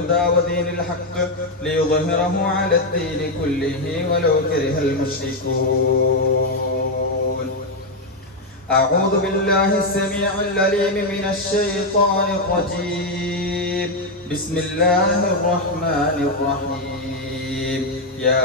الهدى ودين الحق ليظهره على الدين كله ولو كره المشركون. أعوذ بالله السميع العليم من الشيطان الرجيم. بسم الله الرحمن الرحيم. يا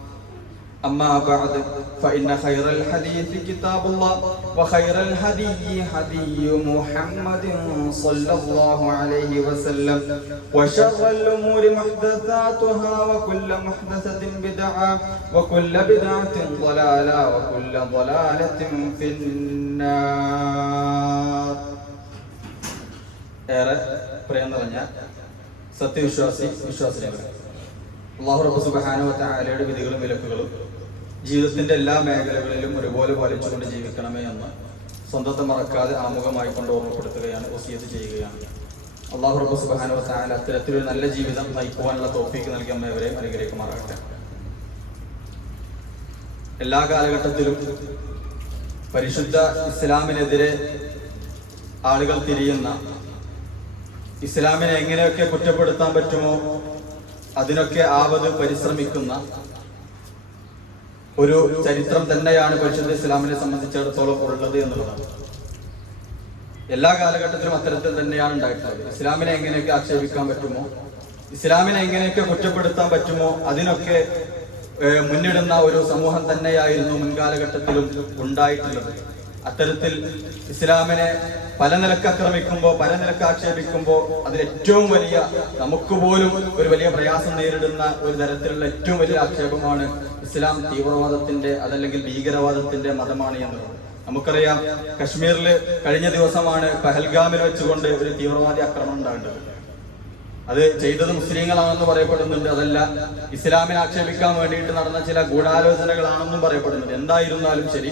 أما بعد فإن خير الحديث كتاب الله وخير الهدي هدي محمد صلى الله عليه وسلم وشر الأمور محدثاتها وكل محدثة بدعة وكل بدعة ضلالة وكل ضلالة في النار ഏറെ പ്രിയം നിറഞ്ഞ സത്യവിശ്വാസി വിശ്വാസിനികളെ അള്ളാഹു റബ്ബ് സുബ്ഹാനഹു വ തആലയുടെ വിധികളും വിലക്കുകളും ജീവിതത്തിന്റെ എല്ലാ മേഖലകളിലും ഒരുപോലെ പാലിച്ചുകൊണ്ട് ജീവിക്കണമേ എന്ന് സ്വന്തത്തെ മറക്കാതെ ആമുഖമായി കൊണ്ട് ഓർമ്മപ്പെടുത്തുകയാണ് ഒസിയത്ത് ചെയ്യുകയാണ്. അള്ളാഹു റബ്ബ് സുബാനു വ തആല അത്തരത്തിലൊരു നല്ല ജീവിതം നയിക്കുവാനുള്ള തോഫീക്ക് നൽകി അമ്മയവരെയും അനുഗ്രഹിക്കുമാറാകട്ടെ. എല്ലാ കാലഘട്ടത്തിലും പരിശുദ്ധ ഇസ്ലാമിനെതിരെ ആളുകൾ തിരിയുന്ന ഇസ്ലാമിനെ എങ്ങനെയൊക്കെ കുറ്റപ്പെടുത്താൻ പറ്റുമോ അതിനൊക്കെ ആവത് പരിശ്രമിക്കുന്ന ഒരു ചരിത്രം തന്നെയാണ് പരിശുദ്ധ ഇസ്ലാമിനെ സംബന്ധിച്ചിടത്തോളം ഉള്ളത് എന്നുള്ളതാണ്. എല്ലാ കാലഘട്ടത്തിലും അത്തരത്തിൽ തന്നെയാണ് ഉണ്ടായിട്ടുള്ളത്. ഇസ്ലാമിനെ എങ്ങനെയൊക്കെ ആക്ഷേപിക്കാൻ പറ്റുമോ? ഇസ്ലാമിനെ എങ്ങനെയൊക്കെ കുറ്റപ്പെടുത്താൻ പറ്റുമോ? അതിനൊക്കെ മുന്നിടുന്ന ഒരു സമൂഹം തന്നെയായിരുന്നു മുൻകാലഘട്ടത്തിലും ഉണ്ടായിട്ടുള്ളത്. അത്തരത്തിൽ ഇസ്ലാമിനെ പല നിലയ്ക്ക് ആക്രമിക്കുമ്പോൾ പല നിലയ്ക്ക് അതിൽ ഏറ്റവും വലിയ നമുക്ക് പോലും ഒരു വലിയ പ്രയാസം നേരിടുന്ന ഒരു തരത്തിലുള്ള ഏറ്റവും വലിയ ആക്ഷേപമാണ് ഇസ്ലാം തീവ്രവാദത്തിന്റെ അതല്ലെങ്കിൽ ഭീകരവാദത്തിന്റെ മതമാണ് എന്നുള്ളത് നമുക്കറിയാം കശ്മീരിൽ കഴിഞ്ഞ ദിവസമാണ് പഹൽഗാമിൽ വെച്ചുകൊണ്ട് ഒരു തീവ്രവാദി ആക്രമണം ഉണ്ടാകേണ്ടത് അത് ചെയ്തത് മുസ്ലിങ്ങളാണെന്ന് പറയപ്പെടുന്നുണ്ട്. അതല്ല ഇസ്ലാമിനെ ആക്ഷേപിക്കാൻ വേണ്ടിയിട്ട് നടന്ന ചില ഗൂഢാലോചനകളാണെന്നും പറയപ്പെടുന്നുണ്ട്. എന്തായിരുന്നാലും ശരി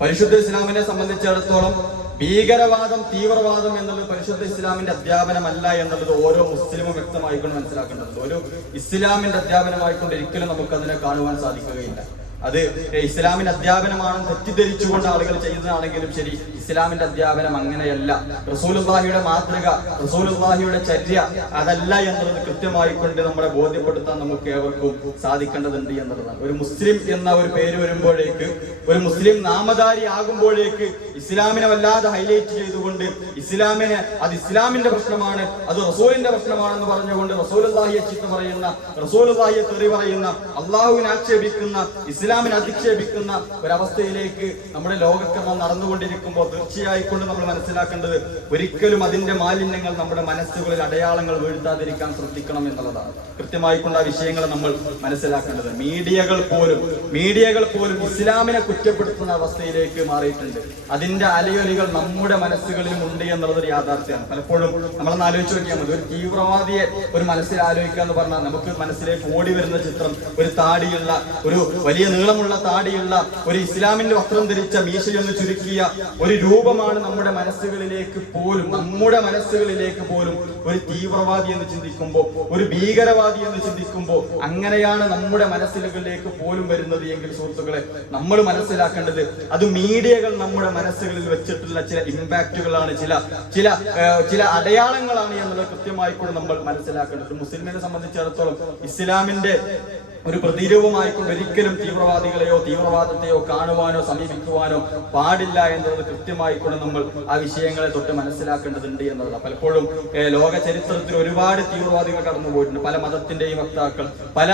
പരിശുദ്ധ ഇസ്ലാമിനെ സംബന്ധിച്ചിടത്തോളം ഭീകരവാദം തീവ്രവാദം എന്നുള്ളത് പരിശുദ്ധ ഇസ്ലാമിന്റെ അധ്യാപനമല്ല എന്നുള്ളത് ഓരോ മുസ്ലിമും വ്യക്തമായിക്കൊണ്ട് മനസ്സിലാക്കേണ്ടത് ഒരു ഇസ്ലാമിന്റെ അധ്യാപനമായിക്കൊണ്ട് ഒരിക്കലും നമുക്ക് അതിനെ കാണുവാൻ സാധിക്കുകയില്ല. അത് ഇസ്ലാമിന്റെ അധ്യാപനമാണെന്ന് തെറ്റിദ്ധരിച്ചുകൊണ്ട് ആളുകൾ ചെയ്യുന്നതാണെങ്കിലും ശരി ഇസ്ലാമിന്റെ അധ്യാപനം അങ്ങനെയല്ല. റസൂലുള്ളാഹിയുടെ മാതൃക റസൂലുള്ളാഹിയുടെ ചര്യ അതല്ല എന്നുള്ളത് കൃത്യമായി കൊണ്ട് നമ്മളെ ബോധ്യപ്പെടുത്താൻ നമുക്ക് ഏവർക്കും സാധിക്കേണ്ടതുണ്ട് എന്നുള്ളതാണ്. ഒരു മുസ്ലിം എന്ന ഒരു പേര് വരുമ്പോഴേക്ക് ഒരു മുസ്ലിം നാമധാരി ആകുമ്പോഴേക്ക് ഇസ്ലാമിനെ വല്ലാതെ ഹൈലൈറ്റ് ചെയ്തുകൊണ്ട് ഇസ്ലാമിനെ അത് ഇസ്ലാമിന്റെ പ്രശ്നമാണ് അത് റസൂലിന്റെ പ്രശ്നമാണെന്ന് പറഞ്ഞുകൊണ്ട് റസൂലുള്ളാഹിയെ ചീത്ത പറയുന്ന റസൂലുള്ളാഹിയെ തെറി പറയുന്ന അള്ളാഹുവിനെ ആക്ഷേപിക്കുന്ന ഇസ്ലാമിനെ അധിക്ഷേപിക്കുന്ന ഒരവസ്ഥയിലേക്ക് നമ്മുടെ ലോകക്രമം നടന്നുകൊണ്ടിരിക്കുമ്പോൾ തീർച്ചയായിക്കൊണ്ട് നമ്മൾ മനസ്സിലാക്കേണ്ടത് ഒരിക്കലും അതിന്റെ മാലിന്യങ്ങൾ നമ്മുടെ മനസ്സുകളിൽ അടയാളങ്ങൾ വീഴ്ത്താതിരിക്കാൻ ശ്രദ്ധിക്കണം എന്നുള്ളതാണ്. കൃത്യമായിക്കൊണ്ട് ആ വിഷയങ്ങൾ നമ്മൾ മനസ്സിലാക്കേണ്ടത്. മീഡിയകൾ പോലും മീഡിയകൾ പോലും ഇസ്ലാമിനെ കുറ്റപ്പെടുത്തുന്ന അവസ്ഥയിലേക്ക് മാറിയിട്ടുണ്ട്. അതിന്റെ അലയൊലികൾ നമ്മുടെ മനസ്സുകളിലും ഉണ്ട് എന്നുള്ളത് ഒരു യാഥാർത്ഥ്യമാണ്. പലപ്പോഴും നമ്മളൊന്ന് ആലോചിച്ച് നോക്കിയാൽ മതി. ഒരു തീവ്രവാദിയെ ഒരു മനസ്സിൽ ആലോചിക്കുക എന്ന് പറഞ്ഞാൽ നമുക്ക് മനസ്സിലേക്ക് ഓടി വരുന്ന ചിത്രം ഒരു താടിയുള്ള ഒരു വലിയ നീളമുള്ള താടിയുള്ള ഒരു ഇസ്ലാമിന്റെ വസ്ത്രം ധരിച്ച മീശയൊന്ന് ചുരുക്കിയ ഒരു രൂപമാണ് നമ്മുടെ മനസ്സുകളിലേക്ക് പോലും നമ്മുടെ മനസ്സുകളിലേക്ക് പോലും ഒരു തീവ്രവാദി എന്ന് ചിന്തിക്കുമ്പോൾ ഒരു ഭീകരവാദി എന്ന് ചിന്തിക്കുമ്പോൾ അങ്ങനെയാണ് നമ്മുടെ മനസ്സുകളിലേക്ക് പോലും വരുന്നത് എങ്കിൽ സുഹൃത്തുക്കളെ നമ്മൾ മനസ്സിലാക്കേണ്ടത് അത് മീഡിയകൾ നമ്മുടെ മനസ്സുകളിൽ വെച്ചിട്ടുള്ള ചില ഇമ്പാക്റ്റുകളാണ് ചില ചില ചില അടയാളങ്ങളാണ് എന്നുള്ളത് കൃത്യമായി കൂടെ നമ്മൾ മനസ്സിലാക്കേണ്ടത് മുസ്ലിമിനെ സംബന്ധിച്ചിടത്തോളം ഇസ്ലാമിന്റെ ഒരു പ്രതിരൂപമായിക്കൊണ്ട് ഒരിക്കലും തീവ്രവാദികളെയോ തീവ്രവാദത്തെയോ കാണുവാനോ സമീപിക്കുവാനോ പാടില്ല എന്നത് കൃത്യമായിക്കൊണ്ട് നമ്മൾ ആ വിഷയങ്ങളെ തൊട്ട് മനസ്സിലാക്കേണ്ടതുണ്ട് എന്നുള്ളത് പലപ്പോഴും ലോക ചരിത്രത്തിൽ ഒരുപാട് തീവ്രവാദികൾ കടന്നു പോയിട്ടുണ്ട് പല മതത്തിന്റെയും വക്താക്കൾ പല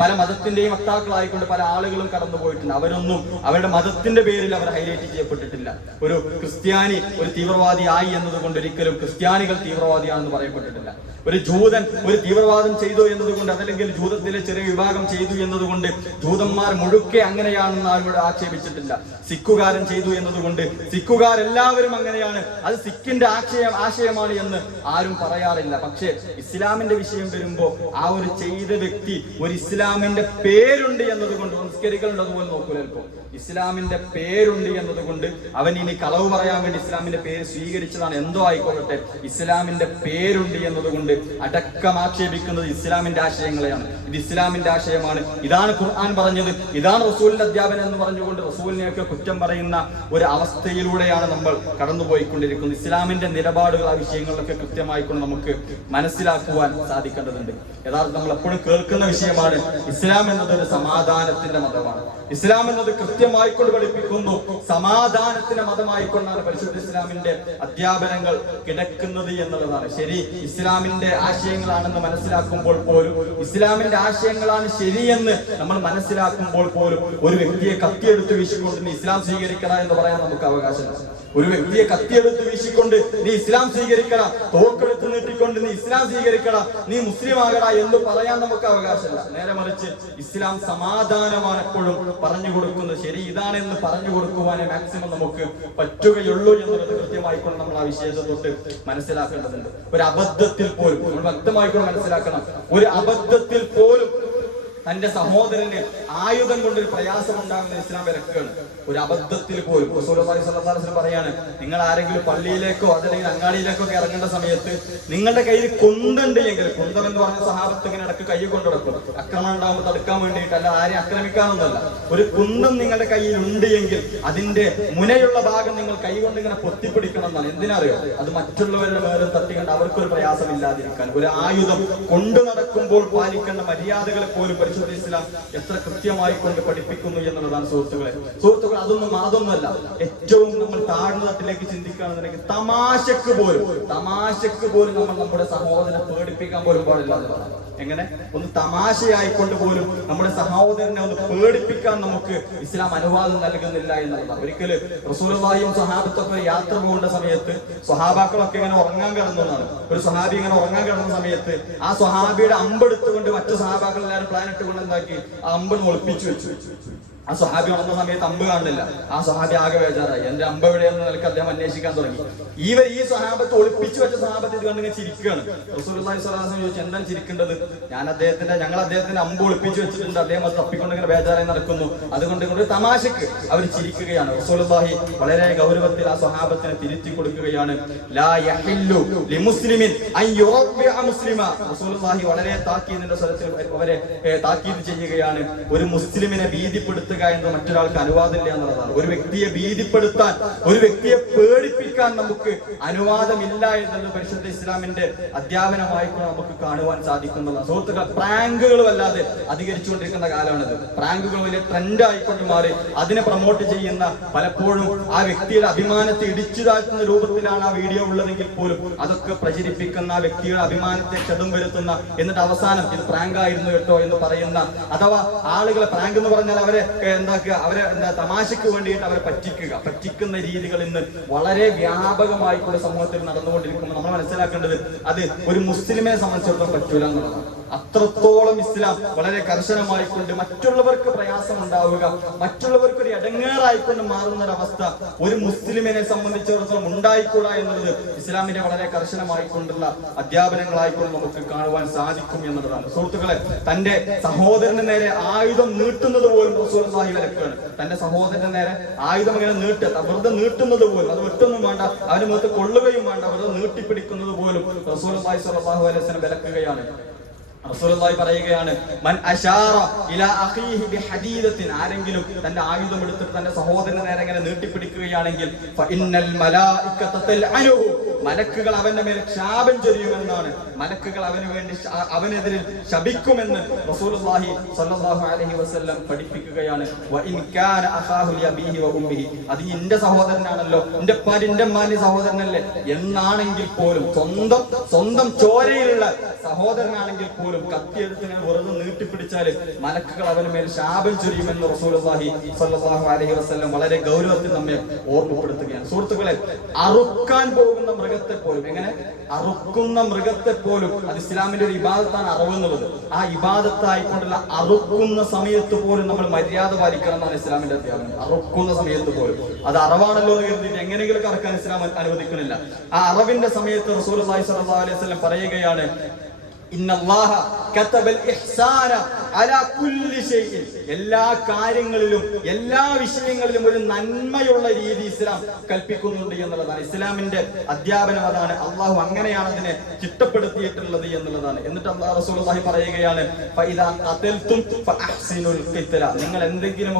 പല മതത്തിന്റെയും വക്താക്കളായിക്കൊണ്ട് പല ആളുകളും കടന്നു പോയിട്ടുണ്ട് അവരൊന്നും അവരുടെ മതത്തിന്റെ പേരിൽ അവർ ഹൈലൈറ്റ് ചെയ്യപ്പെട്ടിട്ടില്ല. ഒരു ക്രിസ്ത്യാനി ഒരു തീവ്രവാദി ആയി എന്നതുകൊണ്ട് ഒരിക്കലും ക്രിസ്ത്യാനികൾ തീവ്രവാദിയാണെന്ന് പറയപ്പെട്ടിട്ടില്ല. ഒരു ജൂതൻ ഒരു തീവ്രവാദം ചെയ്തു എന്നതുകൊണ്ട് അതല്ലെങ്കിൽ ജൂതത്തിലെ ചെറിയ വിഭാഗം ചെയ്തു എന്നതുകൊണ്ട് ജൂതന്മാർ മുഴുക്കെ അങ്ങനെയാണെന്ന് ആരോട് ആക്ഷേപിച്ചിട്ടില്ല. സിഖുകാരൻ ചെയ്തു എന്നതുകൊണ്ട് സിഖുകാരെല്ലാവരും അങ്ങനെയാണ്. അത് സിക്കിന്റെ ആശയം ആശയമാണ് എന്ന് ആരും പറയാറില്ല. പക്ഷേ ഇസ്ലാമിന്റെ വിഷയം വരുമ്പോ ആ ഒരു ചെയ്ത വ്യക്തി ഒരു ഇസ്ലാമിന്റെ പേരുണ്ട് എന്നതുകൊണ്ട് സംസ്കരിക്കലുണ്ടതുപോലെ നോക്കൂല ചിലപ്പോ. ഇസ്ലാമിന്റെ പേരുണ്ട് എന്നതുകൊണ്ട് അവൻ ഇനി കളവ് പറയാൻ വേണ്ടി ഇസ്ലാമിന്റെ പേര് സ്വീകരിച്ചതാണ്. എന്തോ ആയിക്കൊള്ളട്ടെ ഇസ്ലാമിന്റെ പേരുണ്ട് എന്നതുകൊണ്ട് അടക്കം ആക്ഷേപിക്കുന്നത് ഇസ്ലാമിന്റെ ആശയങ്ങളെയാണ്. ഇത് ഇസ്ലാമിന്റെ ആശയമാണ് ഇതാണ് ഖുർആൻ പറഞ്ഞത്. ഇതാണ് റസൂലിന്റെ അധ്യാപനം എന്ന് പറഞ്ഞുകൊണ്ട് റസൂലിനെയൊക്കെ കുറ്റം പറയുന്ന ഒരു അവസ്ഥയിലൂടെയാണ് നമ്മൾ കടന്നുപോയിക്കൊണ്ടിരിക്കുന്നത്. ഇസ്ലാമിന്റെ നിലപാടുകൾ ആ വിഷയങ്ങളിലൊക്കെ കൃത്യമായിക്കൊണ്ട് നമുക്ക് മനസ്സിലാക്കുവാൻ സാധിക്കേണ്ടതുണ്ട്. യഥാർത്ഥം നമ്മൾ എപ്പോഴും കേൾക്കുന്ന വിഷയമാണ് ഇസ്ലാം എന്നത് ഒരു സമാധാനത്തിന്റെ മതമാണ്. ഇസ്ലാം എന്നത് കൃത്യമായിക്കൊണ്ട് പഠിപ്പിക്കുന്നു സമാധാനത്തിന്റെ മതമായിക്കൊണ്ടാണ് പരിശുദ്ധ ഇസ്ലാമിന്റെ അധ്യാപനങ്ങൾ കിടക്കുന്നത് എന്നുള്ളതാണ്. ശരി ഇസ്ലാമിന്റെ ആശയങ്ങളാണെന്ന് മനസ്സിലാക്കുമ്പോൾ പോലും ഇസ്ലാമിന്റെ ആശയങ്ങളാണ് ശരിയെന്ന് നമ്മൾ മനസ്സിലാക്കുമ്പോൾ പോലും ഒരു വ്യക്തിയെ കത്തിയെടുത്ത് വീശിക്കൊണ്ട് നീ ഇസ്ലാം സ്വീകരിക്കണം എന്ന് പറയാൻ നമുക്ക് അവകാശമില്ല. ഒരു വ്യക്തിയെ കത്തിയെടുത്ത് വീശിക്കൊണ്ട് നീ ഇസ്ലാം സ്വീകരിക്കണം തോക്കെടുത്ത് നീട്ടിക്കൊണ്ട് നീ ഇസ്ലാം സ്വീകരിക്കണം നീ മുസ്ലിം ആകട എന്ന് പറയാൻ നമുക്ക് അവകാശമില്ല. നേരെ മറിച്ച് ഇസ്ലാം സമാധാനമാണ് എപ്പോഴും പറഞ്ഞു കൊടുക്കുന്നത്. ശരി ഇതാണെന്ന് പറഞ്ഞു കൊടുക്കുവാനേ മാക്സിമം നമുക്ക് പറ്റുകയുള്ളൂ എന്നുള്ളത് കൃത്യമായിക്കൊണ്ട് നമ്മൾ ആ വിഷയത്തെ തൊട്ട് മനസ്സിലാക്കേണ്ടതുണ്ട്. ഒരു അബദ്ധത്തിൽ പോലും നമ്മൾ വ്യക്തമായിക്കൊണ്ട് മനസ്സിലാക്കണം. ഒരു അബദ്ധത്തിൽ പോലും തന്റെ സഹോദരന് ആയുധം കൊണ്ടൊരു പ്രയാസം ഉണ്ടാകുന്ന ഇസ്ലാം വിലക്കുകയാണ് ഒരു അബദ്ധത്തിൽ പോലും. പറയാണ് നിങ്ങൾ ആരെങ്കിലും പള്ളിയിലേക്കോ അതല്ലെങ്കിൽ അങ്ങാടിയിലേക്കോ ഒക്കെ ഇറങ്ങേണ്ട സമയത്ത് നിങ്ങളുടെ കയ്യിൽ കുന്തുണ്ട് എങ്കിൽ കുന്തം എന്ന് പറഞ്ഞ സഹാബത്ത് ഇങ്ങനെ ഇടയ്ക്ക് കൈ കൊണ്ട് നടക്കും. അക്രമം ഉണ്ടാകുമ്പോൾ തടുക്കാൻ വേണ്ടിയിട്ട് അല്ല ആരെയും ആക്രമിക്കാമെന്നല്ല ഒരു കുന്തം നിങ്ങളുടെ കയ്യിൽ ഉണ്ട് എങ്കിൽ അതിന്റെ മുനയുള്ള ഭാഗം നിങ്ങൾ കൈ കൊണ്ട് ഇങ്ങനെ പൊത്തിപ്പിടിക്കണം എന്നാണ്. എന്തിനറിയോ? അത് മറ്റുള്ളവരുടെ മേലും തട്ടിക്കണ്ട്. അവർക്കൊരു പ്രയാസം ഇല്ലാതിരിക്കാൻ ഒരു ആയുധം കൊണ്ടു നടക്കുമ്പോൾ പാലിക്കേണ്ട മര്യാദകളെ പോലും പരിശുദ്ധ ഇസ്ലാം എത്ര കൃത്യമായി കൊണ്ട് പഠിപ്പിക്കുന്നു എന്നുള്ളതാണ് സുഹൃത്തുക്കളെ. സുഹൃത്തുക്കൾ അതൊന്നും അതൊന്നുമല്ല. ഏറ്റവും നമ്മൾ താഴ്ന്ന തട്ടിലേക്ക് ചിന്തിക്കുകയാണെന്നുണ്ടെങ്കിൽ തമാശക്ക് പോലും തമാശക്ക് പോലും നമ്മൾ നമ്മുടെ സഹോദരനെ പേടിപ്പിക്കാൻ പോലും പാടില്ല എന്നുള്ളതാണ്. എങ്ങനെ? ഒന്ന് തമാശയായിക്കൊണ്ട് പോലും നമ്മുടെ സഹോദരനെ ഒന്ന് പേടിപ്പിക്കാൻ നമുക്ക് ഇസ്ലാം അനുവാദം നൽകുന്നില്ല എന്നുള്ളതാണ് ഒരിക്കൽ റസൂലുള്ളാഹിയും സഹാബത്തൊക്കെ യാത്ര പോകേണ്ട സമയത്ത് സ്വഹാബാക്കളൊക്കെ ഇങ്ങനെ ഉറങ്ങാൻ കിടന്നതാണ് ഒരു സഹാബി ഇങ്ങനെ ഉറങ്ങാൻ കിടന്ന സമയത്ത് ആ സ്വഹാബിയുടെ അമ്പെടുത്തുകൊണ്ട് മറ്റു സഹാബാക്കൾ എല്ലാവരും പ്ലാൻ ഇട്ടുകൊണ്ട് എന്താക്കി? ആ അമ്പ് ഒളിപ്പിച്ചു വെച്ചു. ആ സ്വഹാബി ഉണർന്ന സമയത്ത് അമ്പ് കാണുന്നില്ല. ആ സ്വഹാബി ആകെ വേചാറായി എന്റെ അമ്പ് എവിടെയെന്ന് നിലയ്ക്ക് അദ്ദേഹം അന്വേഷിക്കാൻ തുടങ്ങി. ഇവർ ഈ സ്വഹാബത്ത് ഒളിപ്പിച്ചു വെച്ച സ്വഹാബത്ത് ഇത് കണ്ടിങ്ങനെ ചിരിക്കുകയാണ് വസല്ലം ചോദിച്ചു എന്താണ് ചിരിക്കേണ്ടത്? ഞാൻ അദ്ദേഹത്തിന്റെ ഞങ്ങൾ അദ്ദേഹത്തിന്റെ അമ്പ് ഒളിപ്പിച്ചു വെച്ചിട്ടുണ്ട്. അദ്ദേഹം അത് തപ്പിക്കൊണ്ട് ഇങ്ങനെ വേചാറായി നടക്കുന്നു. അതുകൊണ്ട് കൊണ്ട് തമാശക്ക് അവർ ചിരിക്കുകയാണ്. റസൂലുള്ളാഹി വളരെ ഗൗരവത്തിൽ ആ സ്വഹാബത്തിനെ തിരുത്തി കൊടുക്കുകയാണ്. വളരെ താക്കീതിന്റെ സ്വരത്തിൽ അവരെ താക്കീത് ചെയ്യുകയാണ്. ഒരു മുസ്ലിമിനെ ഭീതിപ്പെടുത്തുക എന്നത് മറ്റൊരാൾക്ക് അനുവാദമില്ല എന്നുള്ളതാണ്. ഒരു വ്യക്തിയെ ഭീതിപ്പെടുത്താൻ ഒരു വ്യക്തിയെ പേടിപ്പിക്കാൻ നമുക്ക് അനുവാദമില്ല എന്നത് പരിശുദ്ധ ഇസ്ലാമിന്റെ അധ്യാപനമായിക്കൊണ്ട് നമുക്ക് കാണുവാൻ സാധിക്കുന്നതാണ്. സുഹൃത്തുക്കൾ പ്രാങ്കുകൾ വല്ലാതെ അധികരിച്ചുകൊണ്ടിരിക്കുന്ന കാലമാണിത്. പ്രാങ്കുകൾ വലിയ ട്രെൻഡ് ആയിക്കൊണ്ട് മാറി അതിനെ പ്രൊമോട്ട് ചെയ്യുന്ന പലപ്പോഴും ആ വ്യക്തിയുടെ അഭിമാനത്തെ ഇടിച്ചു താഴ്ത്തുന്ന രൂപത്തിലാണ് ആ വീഡിയോ ഉള്ളതെങ്കിൽ പോലും അതൊക്കെ പ്രചരിപ്പിക്കുന്ന ആ വ്യക്തിയുടെ അഭിമാനത്തെ ക്ഷതം വരുത്തുന്ന എന്നിട്ട് അവസാനം ഇത് പ്രാങ്ക് ആയിരുന്നു കേട്ടോ എന്ന് പറയുന്ന അഥവാ ആളുകളെ പ്രാങ്ക് എന്ന് പറഞ്ഞാൽ അവരെ ഏഹ്, എന്താക്കുക? അവരെ എന്താ തമാശക്ക് വേണ്ടിയിട്ട് അവരെ പറ്റിക്കുക. പറ്റിക്കുന്ന രീതികൾ ഇന്ന് വളരെ വ്യാപകമായി സമൂഹത്തിൽ നടന്നുകൊണ്ടിരിക്കുമ്പോൾ നമ്മൾ മനസ്സിലാക്കേണ്ടത് അത് ഒരു മുസ്ലിമെ സംബന്ധിച്ചിടത്തോളം പറ്റൂല എന്നുള്ളതാണ്. അത്രത്തോളം ഇസ്ലാം വളരെ കർശനമായിക്കൊണ്ട് മറ്റുള്ളവർക്ക് പ്രയാസം ഉണ്ടാവുക മറ്റുള്ളവർക്ക് ഒരു ഇടങ്ങേറായിക്കൊണ്ട് മാറുന്ന ഒരവസ്ഥ ഒരു മുസ്ലിമിനെ സംബന്ധിച്ചിടത്തോളം ഉണ്ടായിക്കൂടാ എന്നുള്ളത് ഇസ്ലാമിന്റെ വളരെ കർശനമായിക്കൊണ്ടുള്ള അധ്യാപനങ്ങളായിക്കൊണ്ട് നമുക്ക് കാണുവാൻ സാധിക്കും എന്നുള്ളതാണ്. സുഹൃത്തുക്കളെ തന്റെ സഹോദരന് നേരെ ആയുധം നീട്ടുന്നത് പോലും സുഹൃത്തായി വിലക്കാണ്. തന്റെ സഹോദരന് നേരെ ആയുധം ഇങ്ങനെ നീട്ട് വെറുതെ നീട്ടുന്നത് പോലും അത് വെട്ടൊന്നും വേണ്ട അവന് മുഖത്ത് കൊള്ളുകയും വേണ്ട വെറുതെ നീട്ടിപ്പിടിക്കുന്നത് പോലും സ്വല്ലല്ലാഹു അലൈഹി വസല്ലം വിലക്കുകയാണ്. റസൂലുള്ളാഹി പറയുകയാണ് മൻ അശാറ ഇലാ അഖീഹി ആരെങ്കിലും തന്റെ ആയുധം എടുത്തിട്ട് തന്റെ സഹോദരനെ നേരെ ഇങ്ങനെ നീട്ടിപ്പിടിക്കുകയാണെങ്കിൽ ഫഇന്നൽ മലക്കുകൾ അവന്റെ മേൽ ശാപം ചൊരിയുമെന്നാണ്. മലക്കുകൾ അവന് വേണ്ടി അവനെതിരെ ശപിക്കുമെന്ന് റസൂലുള്ളാഹി സ്വല്ലല്ലാഹു അലൈഹി വസല്ലം പഠിപ്പിക്കുകയാണ്. വഇൻ കാന അഖാഹു അത് എന്റെ സഹോദരനാണല്ലോ. എന്റെ ഉപ്പാന്റെ മാന്റെ സഹോദരനല്ലേ? എന്നാണെങ്കിൽ പോലും സ്വന്തം സ്വന്തം ചോരയിലുള്ള സഹോദരനാണെങ്കിൽ പോലും കത്തിയെടുത്ത് ഇങ്ങനെ വെറുതെ നീട്ടിപ്പിടിച്ചാൽ മലക്കുകൾ അവന് മേൽ ശാപം ചൊരിയുമെന്ന് റസൂലുള്ളാഹി സ്വല്ലല്ലാഹു അലൈഹി വസല്ലം വളരെ ഗൗരവത്തിൽ നമ്മെ ഓർമ്മപ്പെടുത്തുകയാണ്. സുഹൃത്തുക്കളെ അറുക്കാൻ പോകുന്ന മൃഗത്തെ പോലും എങ്ങനെ? അറുക്കുന്ന മൃഗത്തെ പോലും അത് ഇസ്ലാമിന്റെ ഒരു ഇബാദത്താണ് അറവ് ആ ഇബാദത്തായിക്കൊണ്ടുള്ള അറുക്കുന്ന സമയത്ത് പോലും നമ്മൾ മര്യാദ പാലിക്കണം എന്നാണ് ഇസ്ലാമിന്റെ അധ്യാപനം. അറുക്കുന്ന സമയത്ത് പോലും. അത് അറവാണല്ലോ എന്ന് കരുതിയിട്ട് എങ്ങനെയെങ്കിലും കറക്കാൻ ഇസ്ലാം അനുവദിക്കുന്നില്ല. ആ അറവിന്റെ സമയത്ത് റസൂൽ സ്വല്ലല്ലാഹു അലൈഹി വസല്ലം പറയുകയാണ് എല്ലാ കാര്യങ്ങളിലും എല്ലാ വിഷയങ്ങളിലും ഒരു നന്മയുള്ള രീതി ഇസ്ലാം കൽപ്പിക്കുന്നുണ്ട് എന്നുള്ളതാണ്. ഇസ്ലാമിന്റെ അധ്യാപനം അതാണ്. അള്ളാഹു അങ്ങനെയാണ് അതിനെ ചിട്ടപ്പെടുത്തിയിട്ടുള്ളത് എന്നുള്ളതാണ്. എന്നിട്ട് അള്ളാഹു റസൂലുള്ളാഹി പറയുകയാണ് നിങ്ങൾ എന്തെങ്കിലും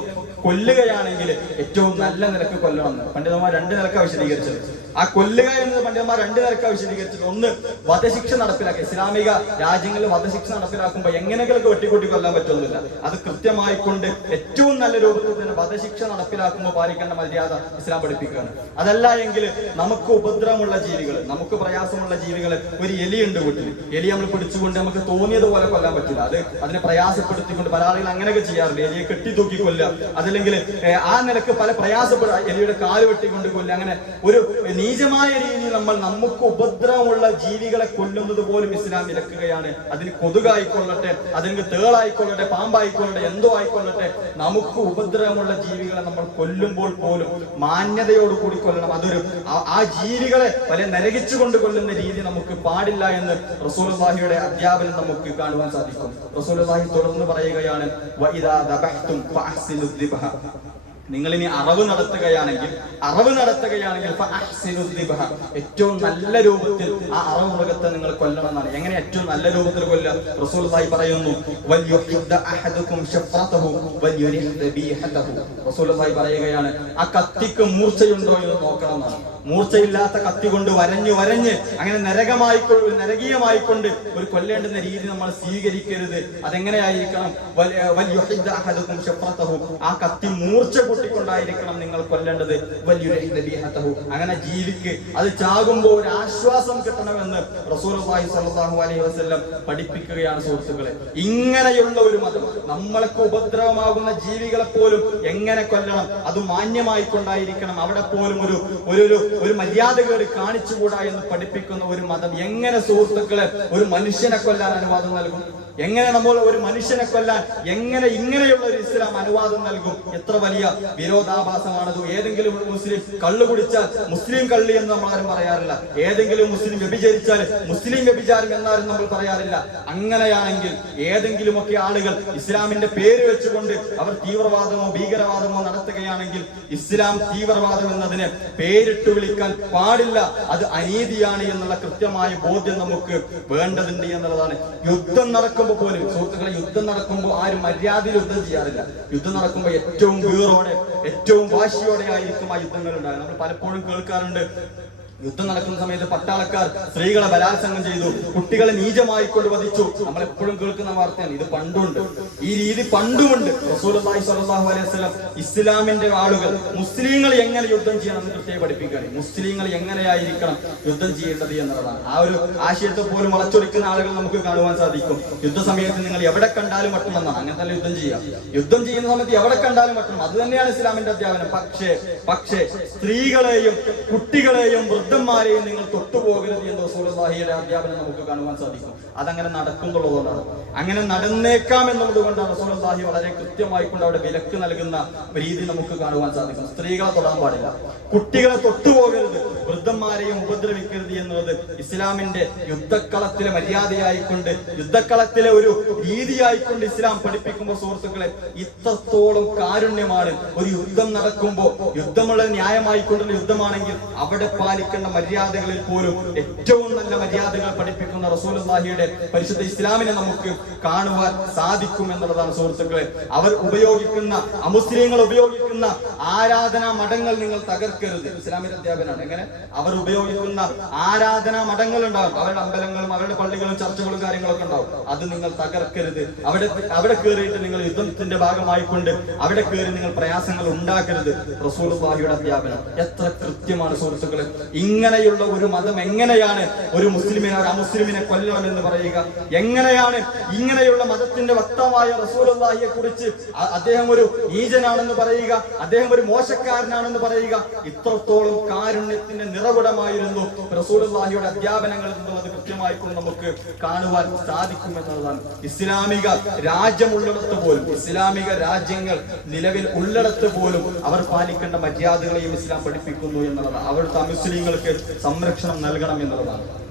കൊല്ലുകയാണെങ്കിൽ ഏറ്റവും നല്ല നിലയ്ക്ക് കൊല്ലണം പണ്ഡിതന്മാർ രണ്ട് നിലക്കാണ് വിശദീകരിച്ചത്. ആ കൊല്ലുക എന്നത് പണ്ഡിതന്മാർ രണ്ട് തരക്കാ വിശദീകരിച്ചത് ഒന്ന് വധശിക്ഷ നടപ്പിലാക്കി. ഇസ്ലാമിക രാജ്യങ്ങളിൽ വധശിക്ഷ നടപ്പിലാക്കുമ്പോൾ എങ്ങനെയൊക്കെ വെട്ടിക്കൂട്ടി കൊല്ലാൻ പറ്റുന്നില്ല അത് കൃത്യമായി കൊണ്ട് ഏറ്റവും നല്ല രൂപത്തിൽ തന്നെ വധശിക്ഷ നടപ്പിലാക്കുമ്പോൾ പാലിക്കേണ്ട മര്യാദ ഇസ്ലാം പഠിപ്പിക്കുകയാണ്. അതല്ല എങ്കിൽ നമുക്ക് ഉപദ്രവമുള്ള ജീവികൾ നമുക്ക് പ്രയാസമുള്ള ജീവികൾ ഒരു എലിയുണ്ട് വീട്ടിൽ എലി നമ്മൾ പിടിച്ചുകൊണ്ട് നമുക്ക് തോന്നിയതുപോലെ കൊല്ലാൻ പറ്റില്ല. അത് അതിനെ പ്രയാസപ്പെടുത്തിക്കൊണ്ട് പല ആളുകൾ അങ്ങനെയൊക്കെ ചെയ്യാറുണ്ട്. എലിയെ കെട്ടി തൂക്കി കൊല്ലുക. അതല്ലെങ്കിൽ ആ നിലയ്ക്ക് പല പ്രയാസപ്പെടുക. എലിയുടെ കാൽ വെട്ടിക്കൊണ്ട് കൊല്ലുക. അങ്ങനെ ഒരു നീചമായ രീതിയിൽ നമ്മൾ നമുക്ക് ഉപദ്രവമുള്ള ജീവികളെ കൊല്ലുന്നത് പോലും ഇസ്ലാം വിലക്കുകയാണ് അതിന് കൊതുകായിക്കൊള്ളട്ടെ അതിന് തേളായിക്കൊള്ളട്ടെ പാമ്പായിക്കൊള്ളട്ടെ എന്തോ ആയിക്കൊള്ളട്ടെ. നമുക്ക് ഉപദ്രവമുള്ള ജീവികളെ നമ്മൾ കൊല്ലുമ്പോൾ പോലും മാന്യതയോടുകൂടി കൊല്ലണം. അതൊരു ആ- ജീവികളെ വല്ല നരകിച്ചുകൊണ്ട് കൊല്ലുന്ന രീതി നമുക്ക് പാടില്ല എന്ന് റസൂൽ റസൂലുള്ളാഹിയുടെ അധ്യാപനം നമുക്ക് കാണുവാൻ സാധിക്കും. റസൂൽ റസൂലുള്ളാഹി തുടർന്ന് പറയുകയാണ് നിങ്ങൾ ഇനി അറവ് നടത്തുകയാണെങ്കിൽ അറവ് നടത്തുകയാണെങ്കിൽ. ഏറ്റവും നല്ല രൂപത്തിൽ ആ അറവ് മൃഗത്തെ നിങ്ങൾ കൊല്ലണം എന്നാണ് എങ്ങനെ ഏറ്റവും നല്ല രൂപത്തിൽ പറയുന്നു റസൂൽ സായി വൽയുരിഹ് ദബീഹതഹു. റസൂലുള്ളാഹി പറയുകയാണ് ആ കത്തിക്ക് മൂർച്ചയുണ്ടോ എന്ന് നോക്കണം എന്നാണ് മൂർച്ചയില്ലാത്ത കത്തി കൊണ്ട് വരഞ്ഞു വരഞ്ഞ് അങ്ങനെ നരകമായിക്കൊണ്ട് നരകീയമായിക്കൊണ്ട് ഒരു കൊല്ലേണ്ടുന്ന രീതി നമ്മൾ സ്വീകരിക്കരുത്. അതെങ്ങനെയായിരിക്കണം. ആ കത്തി മൂർച്ച കൂട്ടിക്കൊണ്ടായിരിക്കണം നിങ്ങൾ കൊല്ലേണ്ടത്. അങ്ങനെ ജീവിക്ക്. അത് ചാകുമ്പോൾ ഒരു ആശ്വാസം കിട്ടണമെന്ന് സ്വല്ലല്ലാഹു അലൈഹി വസല്ലം പഠിപ്പിക്കുകയാണ് സുഹൃത്തുക്കളെ. ഇങ്ങനെയുള്ള ഒരു മതം നമ്മൾക്ക് ഉപദ്രവമാകുന്ന ജീവികളെ പോലും എങ്ങനെ കൊല്ലണം? അത് മാന്യമായിക്കൊണ്ടായിരിക്കണം. അവിടെ പോലും ഒരു ഒരു ഒരു മര്യാദകേട് കാണിച്ചുകൂടാ എന്ന് പഠിപ്പിക്കുന്ന ഒരു മതം എങ്ങനെ സുഹൃത്തുക്കളെ ഒരു മനുഷ്യനെ കൊല്ലാൻ അനുവാദം നൽകും? എങ്ങനെ നമ്മൾ ഒരു മനുഷ്യനെ കൊല്ലാൻ എങ്ങനെ ഇങ്ങനെയുള്ള ഒരു ഇസ്ലാം അനുവാദം നൽകും? എത്ര വലിയ വിരോധാഭാസമാണത്. ഏതെങ്കിലും മുസ്ലിം കള്ളു കുടിച്ചാൽ മുസ്ലിം കള്ളി എന്ന് നമ്മൾ ആരും പറയാറില്ല. ഏതെങ്കിലും മുസ്ലിം വ്യഭിചരിച്ചാൽ മുസ്ലിം വ്യഭിചാരം എന്നാരും നമ്മൾ പറയാറില്ല. അങ്ങനെയാണെങ്കിൽ ഏതെങ്കിലുമൊക്കെ ആളുകൾ ഇസ്ലാമിന്റെ പേര് വെച്ചുകൊണ്ട് അവർ തീവ്രവാദമോ ഭീകരവാദമോ നടത്തുകയാണെങ്കിൽ ഇസ്ലാം തീവ്രവാദം എന്നതിനെ പേരിട്ട് വിളിക്കാൻ പാടില്ല. അത് അനീതിയാണ് എന്നുള്ള കൃത്യമായ ബോധ്യം നമുക്ക് വേണ്ടതുണ്ട് എന്നുള്ളതാണ്. യുദ്ധം നടക്കുമ്പോൾ പോലും സുഹൃത്തുക്കളെ യുദ്ധം നടക്കുമ്പോൾ ആരും മര്യാദയിൽ യുദ്ധം ചെയ്യാറില്ല. യുദ്ധം നടക്കുമ്പോൾ ഏറ്റവും വീറോടെ ഏറ്റവും വാശിയോടെ ആയിരിക്കും ആ യുദ്ധങ്ങൾ ഉണ്ടാകുന്നത് നമ്മൾ പലപ്പോഴും കേൾക്കാറുണ്ട് യുദ്ധം നടക്കുന്ന സമയത്ത് പട്ടാളക്കാർ സ്ത്രീകളെ ബലാത്സംഗം ചെയ്തു. കുട്ടികളെ നീചമായി കൊണ്ട് വധിച്ചു. നമ്മൾ എപ്പോഴും കേൾക്കുന്ന വാർത്തയാണ്. ഇത് പണ്ടുണ്ട്. ഈ രീതി പണ്ടുമുണ്ട്. അലൈഹി ഇസ്ലാമിന്റെ ആളുകൾ മുസ്ലിങ്ങൾ എങ്ങനെ യുദ്ധം ചെയ്യണം എന്ന് പ്രത്യേകം പഠിപ്പിക്കുകയാണ്. മുസ്ലിങ്ങൾ എങ്ങനെയായിരിക്കണം യുദ്ധം ചെയ്യേണ്ടത് എന്നുള്ളതാണ്. ആ ഒരു ആശയത്തെ പോലും വളച്ചൊടിക്കുന്ന ആളുകൾ നമുക്ക് കാണുവാൻ സാധിക്കും. യുദ്ധ സമയത്ത് നിങ്ങൾ എവിടെ കണ്ടാലും പറ്റണമെന്നാണ്. അങ്ങനെ തന്നെ യുദ്ധം ചെയ്യാം. യുദ്ധം ചെയ്യുന്ന സമയത്ത് എവിടെ കണ്ടാലും പറ്റണം. അത് തന്നെയാണ് ഇസ്ലാമിന്റെ അധ്യാപനം. പക്ഷേ പക്ഷേ സ്ത്രീകളെയും കുട്ടികളെയും വൃദ്ധന്മാരെയും നിങ്ങൾ തൊട്ടുപോകരുത് എന്ന് റസൂലുള്ളാഹിയുടെ അധ്യാപനം നമുക്ക് കാണുവാൻ സാധിക്കും. അതങ്ങനെ നടക്കുന്നുള്ളതുകൊണ്ടാണ് അങ്ങനെ നടന്നേക്കാം എന്നുള്ളത് കൊണ്ടാണ് റസൂലുള്ളാഹി വളരെ കൃത്യമായി കൊണ്ട് അവിടെ വിലക്ക് നൽകുന്ന രീതി നമുക്ക് കാണുവാൻ സാധിക്കും. സ്ത്രീകളെ തൊടാൻ പാടില്ല. കുട്ടികളെ തൊട്ടുപോകരുത്. വൃദ്ധന്മാരെയും ഉപദ്രവിക്കരുത് എന്നുള്ളത് ഇസ്ലാമിന്റെ യുദ്ധക്കളത്തിലെ മര്യാദയായിക്കൊണ്ട് യുദ്ധക്കളത്തിലെ ഒരു രീതിയായിക്കൊണ്ട് ഇസ്ലാം പഠിപ്പിക്കുമ്പോൾ സുഹൃത്തുക്കളെ ഇത്രത്തോളം കാരുണ്യമാണ്. ഒരു യുദ്ധം നടക്കുമ്പോൾ യുദ്ധമുള്ള ന്യായമായിക്കൊണ്ടുള്ള യുദ്ധമാണെങ്കിൽ അവിടെ പാലിക്കേണ്ട മര്യാദകളിൽ പോലും ഏറ്റവും നല്ല മര്യാദകൾ പഠിപ്പിക്കുന്ന റസൂലുള്ളാഹിയുടെ പരിശുദ്ധ ഇസ്ലാമിനെ നമുക്ക് കാണുവാൻ സാധിക്കും എന്നുള്ളതാണ് സുഹൃത്തുക്കളെ. അവർ ഉപയോഗിക്കുന്ന അമുസ്ലിങ്ങൾ ഉപയോഗിക്കുന്ന ആരാധനാ മഠങ്ങൾ നിങ്ങൾ തകർക്കരുത്. ഇസ്ലാമിക അധ്യാപനാണ് എങ്ങനെ? അവർ ഉപയോഗിക്കുന്ന ആരാധനാ മഠങ്ങൾ ഉണ്ടാകും അവരുടെ അമ്പലങ്ങളും അവരുടെ പള്ളികളും ചർച്ചകളും കാര്യങ്ങളൊക്കെ ഉണ്ടാവും അത് നിങ്ങൾ തകർക്കരുത്. അവിടെ അവിടെ കയറിയിട്ട് നിങ്ങൾ യുദ്ധത്തിന്റെ ഭാഗമായിക്കൊണ്ട് അവിടെ കയറി നിങ്ങൾ പ്രയാസങ്ങൾ ഉണ്ടാക്കരുത്. റസൂലുള്ളാഹിയുടെ അധ്യാപനം. എത്ര കൃത്യമാണ് സുഹൃത്തുക്കളെ. ഇങ്ങനെയുള്ള ഒരു മതം എങ്ങനെയാണ് ഒരു മുസ്ലിമിനെ ഒരു അമുസ്ലിമിനെ കൊല്ലണം എന്ന് പറയുക? എങ്ങനെയാണ് ഇങ്ങനെയുള്ള മതത്തിന്റെ വക്താവായ റസൂലുള്ളാഹിയെ കുറിച്ച് അദ്ദേഹം ഒരു ഈജനാണെന്ന് പറയുക അദ്ദേഹം ഒരു മോശക്കാരനാണെന്ന് പറയുക? ഇത്രത്തോളം കാരുണ്യത്തിന്റെ നിറവിടമായിരുന്നു റസൂലുള്ളാഹിയുടെ അധ്യാപനങ്ങൾ കൃത്യമായി കൃത്യമായിട്ടും നമുക്ക് കാണുവാൻ സാധിക്കും എന്നുള്ളതാണ് ഇസ്ലാമിക രാജ്യമുള്ളിടത്ത് പോലും ഇസ്ലാമിക രാജ്യങ്ങൾ നിലവിൽ ഉള്ളിടത്ത് പോലും അവർ പാലിക്കേണ്ട മര്യാദകളെയും ഇസ്ലാം പഠിപ്പിക്കുന്നു എന്നുള്ളതാണ്. അവിടുത്തെ മുസ്ലിങ്ങൾക്ക് സംരക്ഷണം നൽകണം എന്നുള്ളതാണ്.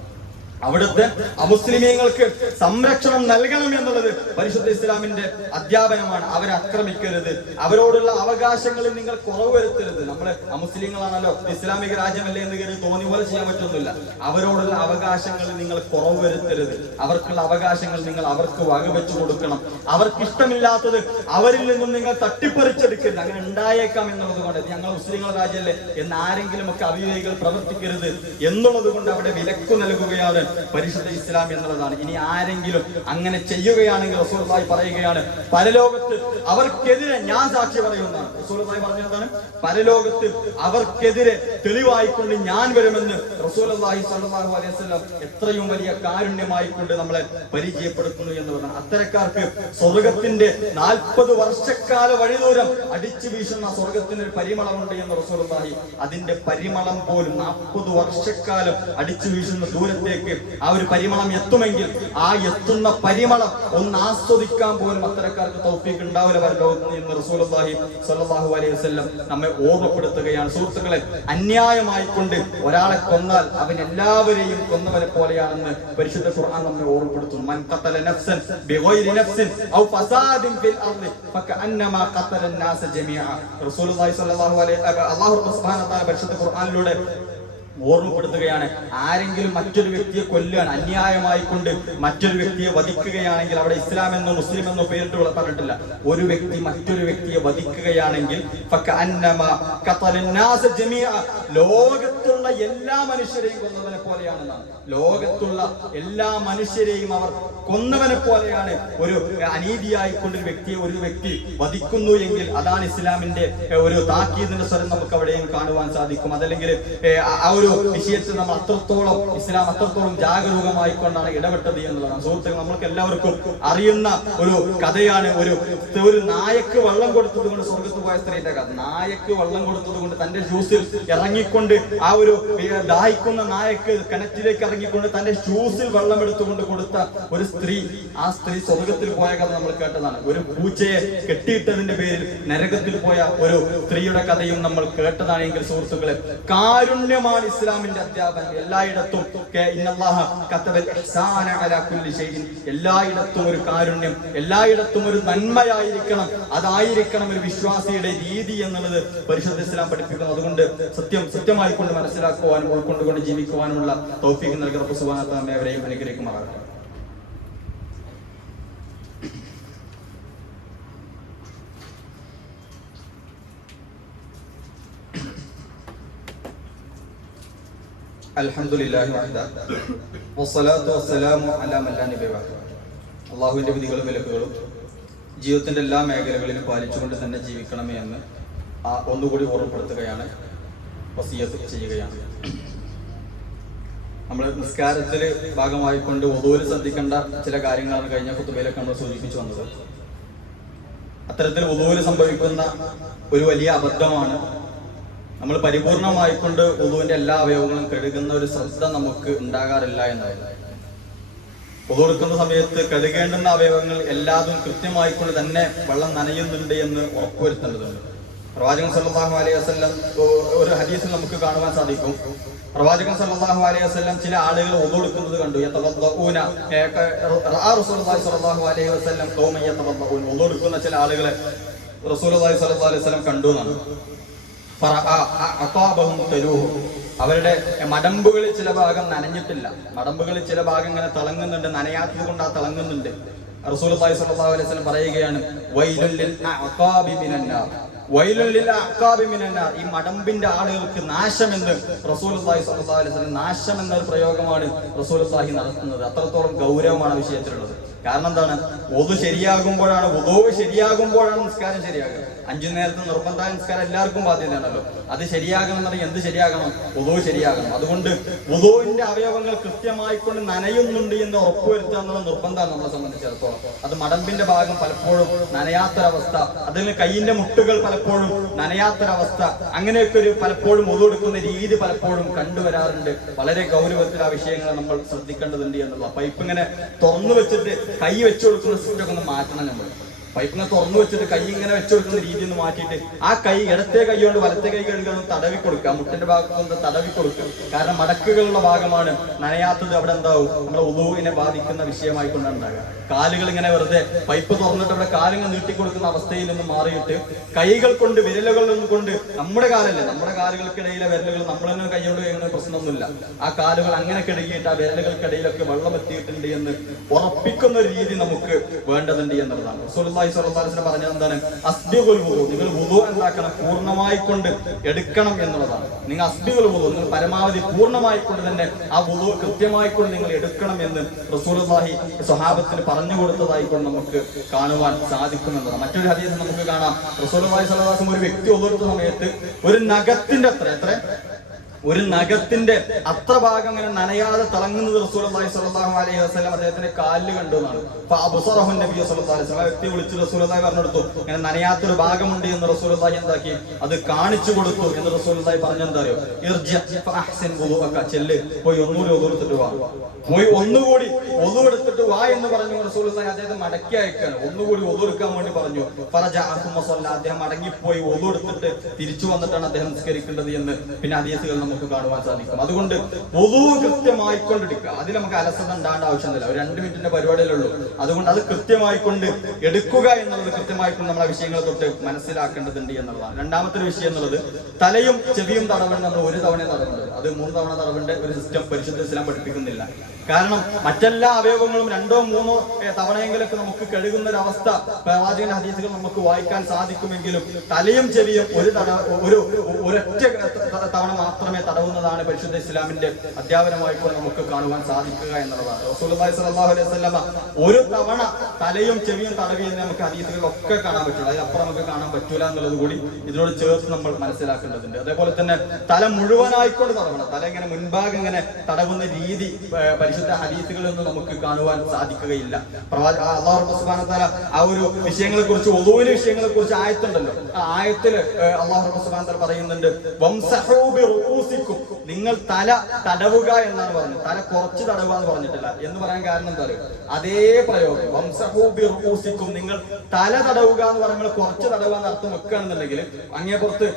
അവിടുത്തെ അമുസ്ലിമീങ്ങൾക്ക് സംരക്ഷണം നൽകണം എന്നുള്ളത് പരിശുദ്ധ ഇസ്ലാമിന്റെ അധ്യാപനമാണ്. അവരെ ആക്രമിക്കരുത്. അവരോടുള്ള അവകാശങ്ങളിൽ നിങ്ങൾ കുറവ് വരുത്തരുത്. നമ്മൾ അമുസ്ലിങ്ങളാണല്ലോ. ഇസ്ലാമിക രാജ്യമല്ലേ എന്ന് കരുതി തോന്നി പോലെ ചെയ്യാൻ പറ്റൊന്നുമില്ല. അവരോടുള്ള അവകാശങ്ങളിൽ നിങ്ങൾ കുറവ് വരുത്തരുത്. അവർക്കുള്ള അവകാശങ്ങൾ നിങ്ങൾ അവർക്ക് വകവെച്ചു കൊടുക്കണം. അവർക്ക് ഇഷ്ടമില്ലാത്തത് അവരിൽ നിന്നും നിങ്ങൾ തട്ടിപ്പറിച്ചെടുക്കരുത്. അങ്ങനെ ഉണ്ടായേക്കാം എന്നുള്ളത് കൊണ്ട് ഞങ്ങൾ മുസ്ലിങ്ങൾ രാജ്യമല്ലേ എന്ന് ആരെങ്കിലും ഒക്കെ അവിവേകികൾ പ്രവർത്തിക്കരുത് എന്നുള്ളത് കൊണ്ട് അവിടെ വിലക്കു നൽകുകയാണ് പരിശുദ്ധ ഇസ്ലാം എന്നുള്ളതാണ്. ഇനി ആരെങ്കിലും അങ്ങനെ ചെയ്യുകയാണെങ്കിൽ റസൂലുള്ളാഹി പറയുകയാണ് പരലോകത്ത് അവർക്കെതിരെ ഞാൻ സാക്ഷി പറയുന്നതാണ് റസൂലുള്ളാഹി പറഞ്ഞതാണ് പരലോകത്ത് അവർക്കെതിരെ തെളിവായിക്കൊണ്ട് ഞാൻ വരുമെന്ന് റസൂലുള്ളാഹി സ്വല്ലല്ലാഹു അലൈഹി വസല്ലം എത്രയും വലിയ കാരുണ്യമായി കൊണ്ട് നമ്മളെ പരിചയപ്പെടുത്തുന്നു എന്ന് പറഞ്ഞാൽ അത്തരക്കാർക്ക് സ്വർഗത്തിന്റെ നാൽപ്പത് വർഷക്കാല വഴിദൂരം അടിച്ചു വീശുന്ന സ്വർഗത്തിന് ഒരു പരിമളമുണ്ട് എന്ന് റസൂലുള്ളാഹി അതിന്റെ പരിമളം പോലും നാൽപ്പത് വർഷക്കാലം അടിച്ചു വീശുന്ന ദൂരത്തേക്ക് ആ ഒരു പരിമളം എത്തുമെങ്കിൽ ആ എത്തുന്ന പരിമളം ഒന്ന് ആസ്വദിക്കാൻ പോലും അത്തരക്കാർക്ക് തൗഫീഖ് ഉണ്ടാവില്ല പരലോകത്ത് എന്ന് റസൂലുള്ളാഹി സ്വല്ലല്ലാഹു അലൈഹി വസല്ലം നമ്മെ ഓർമ്മപ്പെടുത്തുകയാണ് സുഹൃത്തുക്കളെ അന്യായമായി കൊണ്ട് ഒരാളെ കൊന്നാൽ അവൻ എല്ലാവരെയും കൊന്നവനെ പോലെയാണെന്ന് പരിശുദ്ധ ഖുർആൻ നമ്മെ ഓർമ്മപ്പെടുത്തുന്നു മൻ ഖതല നഫ്സൻ ബിഗൈരി നഫ്സിൻ ഔ ഫസാദിൻ ഫിൽ അർളി ഫകഅന്നമാ ഖതല الناس ജമീഅ റസൂലുള്ളാഹി സ്വല്ലല്ലാഹു അലൈഹി അല്ലാഹു സുബ്ഹാനഹു വ തആല പരിശുദ്ധ ഖുർആനിലൂടെ ഓർമ്മപ്പെടുത്തുകയാണ്. ആരെങ്കിലും മറ്റൊരു വ്യക്തിയെ കൊല്ലുകയാണ് അന്യായമായി കൊണ്ട് മറ്റൊരു വ്യക്തിയെ വധിക്കുകയാണെങ്കിൽ അവിടെ ഇസ്ലാം എന്നോ മുസ്ലിം എന്നോ പേരിട്ട് പറഞ്ഞിട്ടില്ല. ഒരു വ്യക്തി മറ്റൊരു വ്യക്തിയെ വധിക്കുകയാണെങ്കിൽ ലോകത്തുള്ള എല്ലാ മനുഷ്യരെയും കൊന്നവനെ പോലെയാണെന്നാണ്. ലോകത്തുള്ള എല്ലാ മനുഷ്യരെയും അവർ കൊന്നവനെ പോലെയാണ്. ഒരു അനീതിയായി കൊണ്ടൊരു വ്യക്തിയെ ഒരു വ്യക്തി വധിക്കുന്നു എങ്കിൽ അതാണ് ഇസ്ലാമിന്റെ ഒരു താക്കീതിന്റെ സ്വരം നമുക്ക് അവിടെയും കാണുവാൻ സാധിക്കും. അതല്ലെങ്കിൽ ആ ഒരു ഒരു വിഷയത്തിൽ നമ്മൾ അത്രത്തോളം ഇസ്ലാം അത്രത്തോളം ജാഗരൂകമായിക്കൊണ്ടാണ് ഇടപെട്ടത് എന്നുള്ളതാണ്. സുഹൃത്തുക്കൾ നമ്മൾക്ക് എല്ലാവർക്കും അറിയുന്ന ഒരു കഥയാണ് ഒരു ഒരു നായക്ക് വള്ളം കൊടുത്തത് കൊണ്ട് സ്വർഗത്ത് പോയ സ്ത്രീന്റെ കഥ. നായക്ക് വള്ളം കൊടുത്തത് കൊണ്ട് തന്റെ ഷൂസിൽ ഇറങ്ങിക്കൊണ്ട് ആ ഒരു ദാഹിക്കുന്ന നായക്ക് കിണറ്റിലേക്ക് ഇറങ്ങിക്കൊണ്ട് തന്റെ ഷൂസിൽ വെള്ളം എടുത്തുകൊണ്ട് കൊടുത്ത ഒരു സ്ത്രീ ആ സ്ത്രീ സ്വർഗത്തിൽ പോയ കഥ നമ്മൾ കേട്ടതാണ്. ഒരു പൂച്ചയെ കെട്ടിയിട്ടതിന്റെ പേരിൽ നരകത്തിൽ പോയ ഒരു സ്ത്രീയുടെ കഥയും നമ്മൾ കേട്ടതാണെങ്കിൽ സുഹൃത്തുക്കളെ കാരുണ്യമാണ് ഇസ്ലാമിന്റെ അധ്യാപനം എല്ലായിടത്തും. എല്ലായിടത്തും ഒരു കാരുണ്യം എല്ലായിടത്തും ഒരു നന്മയായിരിക്കണം അതായിരിക്കണം ഒരു വിശ്വാസിയുടെ രീതി എന്നുള്ളത് പരിശുദ്ധ ഇസ്ലാം പഠിപ്പിക്കുന്നു അതുകൊണ്ട് സത്യം സത്യമായിക്കൊണ്ട് മനസ്സിലാക്കുവാനും ഉൾക്കൊണ്ടുകൊണ്ട് ജീവിക്കുവാനുമുള്ള തൗഫീഖ് നൽകി റബ്ബ് അവരെയും അനുഗ്രഹിക്കുമാറാകട്ടെ അള്ളാഹുവിന്റെ വിധികളും വിലക്കുകളും ജീവിതത്തിന്റെ എല്ലാ മേഖലകളിലും പാലിച്ചുകൊണ്ട് തന്നെ ജീവിക്കണമേ എന്ന് ആ ഒന്നുകൂടി ഓർമ്മപ്പെടുത്തുകയാണ് വസീയത്ത് ചെയ്യുകയാണ്. നമ്മൾ നിസ്കാരത്തിൽ ഭാഗമായിക്കൊണ്ട് ഒതുവിൽ ശ്രദ്ധിക്കേണ്ട ചില കാര്യങ്ങളാണ് കഴിഞ്ഞ കുത്തുബയിലൊക്കെ നമ്മൾ സൂചിപ്പിച്ചു വന്നത്. അത്തരത്തിൽ ഒതുവിൽ സംഭവിക്കുന്ന ഒരു വലിയ അബദ്ധമാണ് നമ്മൾ പരിപൂർണമായിക്കൊണ്ട് ഉദുവിന്റെ എല്ലാ അവയവങ്ങളും കഴുകുന്ന ഒരു ശ്രദ്ധ നമുക്ക് ഉണ്ടാകാറില്ല എന്നായിരുന്നു. ഉദു എടുക്കുന്ന സമയത്ത് കഴുകേണ്ടുന്ന അവയവങ്ങൾ എല്ലാതും കൃത്യമായിക്കൊണ്ട് തന്നെ വെള്ളം നനയുന്നുണ്ട് എന്ന് ഉറപ്പുവരുത്തേണ്ടതുണ്ട്. പ്രവാചകൻ സല്ലാഹു അലൈഹി വസ്ലം ഒരു ഹദീസിൽ നമുക്ക് കാണുവാൻ സാധിക്കും. പ്രവാചകൻ സല്ലാഹു അലൈഹി വസ്ലം ചില ആളുകൾ ഉദു എടുക്കുന്നത് കണ്ടു. സ്വല്ലല്ലാഹു അലൈഹി വസല്ലം ഖൗമൻ യതവദ്ദഊൻ. എടുക്കുന്ന ചില ആളുകളെ സ്വല്ലല്ലാഹു അലൈഹി വസ്ലം കണ്ടു എന്നാണ്. അവരുടെ മടമ്പുകളിൽ ചില ഭാഗം നനഞ്ഞിട്ടില്ല. മടമ്പുകളിൽ ചില ഭാഗം ഇങ്ങനെ തിളങ്ങുന്നുണ്ട്. നനയാത്തത് കൊണ്ട് ആ തിളങ്ങുന്നുണ്ട് റസൂൽ അലൈഹി വസല്ലം പറയുകയാണ് ഈ മടമ്പിന്റെ ആളുകൾക്ക് നാശമെന്ന് അലൈഹി നാശം നാശം എന്നൊരു പ്രയോഗമാണ് റസൂലുള്ളാഹി നടത്തുന്നത്. അത്രത്തോളം ഗൗരവമാണ് വിഷയത്തിലുള്ളത്. കാരണം എന്താണ്? ഒതു ശരിയാകുമ്പോഴാണ് ഉദോവ് ശരിയാകുമ്പോഴാണ് നിസ്കാരം ശരിയാകുക. അഞ്ചു നേരത്തെ നിർബന്ധ നിസ്കാരം എല്ലാവർക്കും ബാധ്യതയാണല്ലോ. അത് ശരിയാകണം എന്നുണ്ടെങ്കിൽ എന്ത് ശരിയാകണം? ഉദോ ശരിയാകണം. അതുകൊണ്ട് ഉദോവിന്റെ അവയവങ്ങൾ കൃത്യമായിക്കൊണ്ട് നനയുന്നുണ്ട് എന്ന് ഉറപ്പുവരുത്തുക എന്നുള്ള നിർബന്ധമാണ് നമ്മളെ സംബന്ധിച്ചിടത്തോളം. അത് മടമ്പിന്റെ ഭാഗം പലപ്പോഴും നനയാത്തൊരവസ്ഥ അതിൽ കൈയിന്റെ മുട്ടുകൾ പലപ്പോഴും നനയാത്തൊരവസ്ഥ അങ്ങനെയൊക്കെ ഒരു പലപ്പോഴും ഒതുകൊടുക്കുന്ന രീതി പലപ്പോഴും കണ്ടുവരാറുണ്ട്. വളരെ ഗൗരവത്തിൽ ആ വിഷയങ്ങൾ നമ്മൾ ശ്രദ്ധിക്കേണ്ടതുണ്ട് എന്നുള്ള പൈപ്പ് ഇങ്ങനെ തുറന്നു വെച്ചിട്ട് കൈ വെച്ചു കൊടുക്കുന്ന സിസ്റ്റൊക്കെ ഒന്ന് മാറ്റണം നമ്മൾ. പൈപ്പ് ഇങ്ങനെ തുറന്നു വെച്ചിട്ട് കൈ ഇങ്ങനെ വെച്ചു കൊടുക്കുന്ന രീതി ഒന്ന് മാറ്റിയിട്ട് ആ കൈ ഇടത്തെ കൈ കൊണ്ട് വലത്തെ കൈ കഴുകാൻ തടവി കൊടുക്കുക. മുട്ടിന്റെ ഭാഗത്ത് തടവി കൊടുക്കുക. കാരണം മടക്കുകളുള്ള ഭാഗമാണ് നനയാത്തത് അവിടെ എന്താവും? നമ്മുടെ ഉദുവിനെ ബാധിക്കുന്ന വിഷയമായി കൊണ്ടുണ്ടാകുക കാലുകൾ ഇങ്ങനെ വെറുതെ പൈപ്പ് തുറന്നിട്ട് അവിടെ കാലുകൾ നീട്ടി കൊടുക്കുന്ന അവസ്ഥയിൽ നിന്ന് മാറിയിട്ട് കൈകൾ കൊണ്ട് വിരലുകൾ കൊണ്ട് നമ്മുടെ കാലല്ല? നമ്മുടെ കാലുകൾക്കിടയിലെ വിരലുകൾ നമ്മൾ തന്നെ കൈയോട് കഴിയുന്ന പ്രശ്നമൊന്നുമില്ല. ആ കാലുകൾ അങ്ങനെ കിടക്കിയിട്ട് ആ വിരലുകൾക്കിടയിലൊക്കെ വെള്ളം എത്തിയിട്ടുണ്ട് എന്ന് ഉറപ്പിക്കുന്ന രീതി നമുക്ക് വേണ്ടതുണ്ട് എന്നുള്ളതാണ്. റസൂലുള്ളാഹി പറഞ്ഞത് എന്താണ്? അസ്ബിഗുൽ വുദു. നിങ്ങൾ വുദു എന്താക്കണം പൂർണമായി കൊണ്ട് എടുക്കണം എന്നുള്ളതാണ്. നിങ്ങൾ അസ്ബിഗുൽ വുദു നിങ്ങൾ പരമാവധി പൂർണമായി കൊണ്ട് തന്നെ ആ വുദു കൃത്യമായി കൊണ്ട് നിങ്ങൾ എടുക്കണം എന്ന് റസൂലുള്ളാഹി സ്വഹാബത്തിന് പറഞ്ഞു കൊടുത്തതായി കൊണ്ട് നമുക്ക് കാണുവാൻ സാധിക്കുമെന്നതാണ്. മറ്റൊരു ഹദീസ് നമുക്ക് കാണാം. റസൂലുള്ളാഹി സ്വല്ലല്ലാഹു അലൈഹി ഒരു വ്യക്തി ഒതുർത്ത സമയത്ത് ഒരു നഗത്തിന്റെ അത്ര എത്ര? ഒരു നഖത്തിന്റെ അത്ര ഭാഗം അങ്ങനെ നനയാതെ തിളങ്ങുന്നത് റസൂലുള്ളാഹി സ്വല്ലല്ലാഹു അലൈഹി വസ്ലം അദ്ദേഹത്തിന്റെ കാലിൽ കണ്ടു എന്നാണ്. അപ്പൊ അബുസറഹു നബി അലൈഹി ആ വ്യക്തി വിളിച്ച് റസൂലുള്ളാഹി പറഞ്ഞെടുത്തു ഇങ്ങനെ നനയാത്തൊരു ഭാഗമുണ്ട് എന്ന് റസൂലുള്ളാഹി എന്താക്കി? അത് കാണിച്ചു കൊടുത്തു എന്ന് റസൂലുള്ളാഹി പറഞ്ഞെന്താ അറിയോ? ചെല്ല് പോയി ഒന്നുകൂടി ഒതുകൊടുത്തിട്ട് വാ. പോയി ഒന്നുകൂടി ഒതുവെടുത്തിട്ട് വാ എന്ന് പറഞ്ഞു റസൂലുള്ളാഹി അദ്ദേഹത്തെ മടക്കി അയക്കാണ്. ഒന്നുകൂടി ഒതുവെടുക്കാൻ വേണ്ടി പറഞ്ഞു. സ്വല്ല അദ്ദേഹം മടങ്ങിപ്പോയി ഒതുവെടുത്തിട്ട് തിരിച്ചു വന്നിട്ടാണ് അദ്ദേഹം നിസ്കരിക്കേണ്ടത് എന്ന്. പിന്നെ ഹദീസുകൾ നമുക്ക് കാണുവാൻ സാധിക്കും. അതുകൊണ്ട് ഒതു കൃത്യമായി കൊണ്ടെടുക്കുക അതിൽ നമുക്ക് അലസത ഉണ്ടാകേണ്ട ആവശ്യമില്ല ഒരു രണ്ട് മിനിറ്റിന്റെ പരിപാടിയിലുള്ളൂ അതുകൊണ്ട് അത് കൃത്യമായി കൊണ്ട് എടുക്കുക എന്നുള്ളത് കൃത്യമായി കൊണ്ട് നമ്മളെ വിഷയങ്ങളെ തൊട്ട് മനസ്സിലാക്കേണ്ടതുണ്ട് എന്നുള്ളതാണ്. രണ്ടാമത്തെ ഒരു വിഷയം എന്നുള്ളത് തലയും ചെവിയും തടവേണ്ട നമ്മൾ ഒരു തവണ തടവുണ്ട് അത് മൂന്ന് തവണ തടവേണ്ട ഒരു സിസ്റ്റം പരിശുദ്ധ ഇസ്ലാം പഠിപ്പിക്കുന്നില്ല. കാരണം മറ്റെല്ലാ അവയവങ്ങളും രണ്ടോ മൂന്നോ തവണയെങ്കിലൊക്കെ നമുക്ക് കഴുകുന്ന ഒരു അവസ്ഥ പ്രവാചകൻ ഹദീസുകൾ നമുക്ക് വായിക്കാൻ സാധിക്കുമെങ്കിലും തലയും ചെവിയും ഒരു തവണ ഒരു ഒരൊറ്റ തവണ മാത്രമേ തടവുന്നതാണ് പരിശുദ്ധ ഇസ്ലാമിന്റെ അധ്യാപനമായിക്കൂടെ നമുക്ക് കാണുവാൻ സാധിക്കുക എന്നുള്ളതാണ്. അലൈഹി ഒരു തവണ തലയും ചെവിയും തടവി എന്ന് നമുക്ക് അതീതികളൊക്കെ കാണാൻ പറ്റില്ല അതിനപ്പുറം നമുക്ക് കാണാൻ പറ്റൂല എന്നുള്ളത് കൂടി ഇതിനോട് ചേർത്ത് നമ്മൾ മനസ്സിലാക്കേണ്ടതുണ്ട്. അതേപോലെ തന്നെ തല മുഴുവനായിക്കൊണ്ട് തടവണം. തല ഇങ്ങനെ മുൻഭാഗം ഇങ്ങനെ തടവുന്ന രീതി പരിശുദ്ധ ഹദീസുകളിൽ നിന്ന് നമുക്ക് കാണുവാൻ സാധിക്കുകയില്ല. പ്രവാച ആ ഒരു വിഷയങ്ങളെ കുറിച്ച് ഒതുവിലെ വിഷയങ്ങളെ കുറിച്ച് ആയത്തുണ്ടല്ലോ. ആ ആയത്തിൽ അള്ളാഹു പറയുന്നുണ്ട് വംസഹൂ ബിറുഊസിക്കും നിങ്ങൾ തല തടവുക എന്നാണ് പറഞ്ഞത്. തല കുറച്ച് തടവുക എന്ന് പറഞ്ഞിട്ടില്ല. എന്ന് പറയാൻ കാരണം എന്താ പറയുക അതേ പ്രയോഗം. വംസഹൂ ബിറുഊസിക്കും നിങ്ങൾ തല തടവുക എന്ന് പറയുമ്പോൾ കുറച്ച് തടവുക എന്ന് അർത്ഥം വെക്കുകയാണെന്നുണ്ടെങ്കിൽ അങ്ങേ പുറത്ത്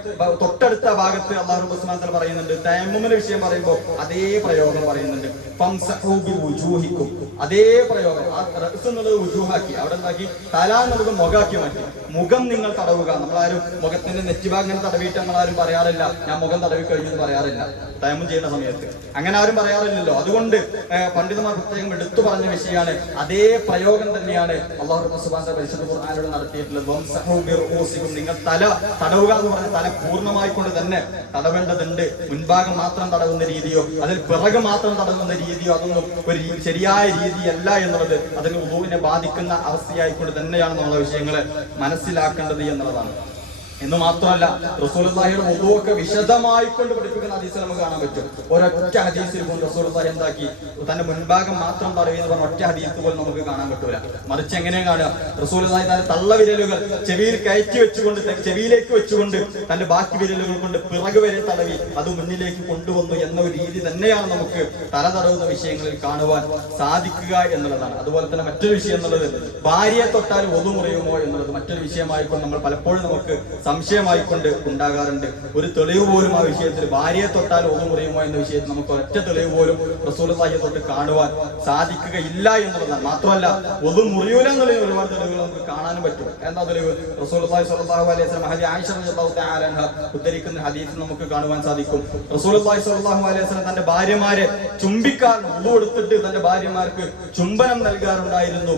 തൊട്ടടുത്ത ഭാഗത്ത് അള്ളാഹു വതആല പറയുന്നുണ്ട്. തയമ്മുമിന്റെ വിഷയം പറയുമ്പോൾ അതേ പ്രയോഗം പറയുന്നുണ്ട്. ഫംസഹൂ ഉജൂഹിക്കും അതേ പ്രയോഗം. ആ റസ് എന്നുള്ളത് ഉജൂഹാക്കി അവിടെ ഉണ്ടാക്കി തല എന്നുള്ളത് മുഖാക്കി മാറ്റി. മുഖം നിങ്ങൾ തടവുക. നമ്മളാരും മുഖത്തിന്റെ നെറ്റിഭാഗം തടവിയിട്ട് നമ്മളാരും പറയാറില്ല. ഞാൻ മുഖം തടവി കഴിഞ്ഞു എന്ന് പറയാറില്ല. തയമ്മം ചെയ്യുന്ന സമയത്ത്. അങ്ങനെ ആരും പറയാറില്ലല്ലോ. അതുകൊണ്ട് പണ്ഡിതന്മാർ പ്രത്യേകം എടുത്തു പറഞ്ഞ വിഷയമാണ്. അതേ പ്രയോഗം തന്നെയാണ് അള്ളാഹു വതആല പരിശുദ്ധ ഖുർആനിലൂടെ നടത്തിയിട്ടുള്ളത്. നിങ്ങൾ തല തടവുക എന്ന് പറഞ്ഞ തല പൂർണമായി കൊണ്ട് തന്നെ തടവേണ്ടതുണ്ട്. മുൻഭാഗം മാത്രം തടവുന്ന രീതിയോ അതിൽ പിറക് മാത്രം തടവുന്ന രീതിയോ അതൊന്നും ഒരു ശരിയായ രീതിയല്ല എന്നുള്ളത് അതിന് ഉദുവിനെ ബാധിക്കുന്ന അവസ്ഥയായിക്കൊണ്ട് തന്നെയാണ് നമ്മളെ വിഷയങ്ങളെ മനസ്സിലാക്കേണ്ടത് എന്നുള്ളതാണ്. എന്ന് മാത്രമല്ല റസൂലുള്ളാഹിയുടെ മുഖമൊക്കെ വിശദമായി കൊണ്ട് പഠിപ്പിക്കുന്ന ഹദീസ് നമുക്ക് കാണാൻ പറ്റും. ഒരൊറ്റ ഹദീസിൽ പോലും റസൂലുള്ളാഹി എന്താക്കി? തന്റെ മുൻഭാഗം മാത്രം പറയുന്ന പറഞ്ഞ ഒറ്റ ഹദീസ് പോലും നമുക്ക് കാണാൻ പറ്റൂല. മറിച്ച് എങ്ങനെ കാണുക? റസൂലുള്ളാഹി തന്റെ തള്ള വിരലുകൾ ചെവിയിൽ കയറ്റി വെച്ചുകൊണ്ട് ചെവിയിലേക്ക് വെച്ചുകൊണ്ട് തന്റെ ബാക്കി വിരലുകൾ കൊണ്ട് പിറകു വരെ തടവി അത് മുന്നിലേക്ക് കൊണ്ടുവന്നു എന്ന ഒരു രീതി തന്നെയാണ് നമുക്ക് തല തടവുന്ന വിഷയങ്ങളിൽ കാണുവാൻ സാധിക്കുക എന്നുള്ളതാണ്. അതുപോലെ തന്നെ മറ്റൊരു വിഷയം എന്നുള്ളത് ഭാര്യയെ തൊട്ടാൽ ഒതു മുറിയുമോ എന്നുള്ളത് മറ്റൊരു വിഷയമായിക്കൊണ്ട് നമ്മൾ പലപ്പോഴും നമുക്ക് സംശയമായിക്കൊണ്ട് ഉണ്ടാകാറുണ്ട്. ഒരു തെളിവ് പോലും ആ വിഷയത്തിൽ ഭാര്യയെ തൊട്ടാൽ ഒതു മുറിയുമോ എന്ന വിഷയത്തിൽ നമുക്ക് ഒറ്റ തെളിവ് പോലും റസൂലുള്ളാഹിയെ തൊട്ട് കാണുവാൻ സാധിക്കുകയില്ല എന്നുള്ളതാണ്. മാത്രമല്ല ഒതു മുറിയൂല എന്നുള്ള ഒരുപാട് തെളിവുകൾ നമുക്ക് കാണാനും പറ്റും. എന്താ തെളിവ്? റസൂലുള്ളാഹി സ്വല്ലല്ലാഹു അലൈഹി ഹരി ആയിഷ ഉദ്ധരിക്കുന്ന ഹദീസ് നമുക്ക് കാണുവാൻ സാധിക്കും. റസൂലുള്ളാഹി സ്വല്ലല്ലാഹു അലൈഹി വസ്ലം തന്റെ ഭാര്യമാരെ ചുംബിക്കാൻ ഉള്ളു കൊടുത്തിട്ട് തന്റെ ഭാര്യമാർക്ക് ചുംബനം നൽകാറുണ്ടായിരുന്നു.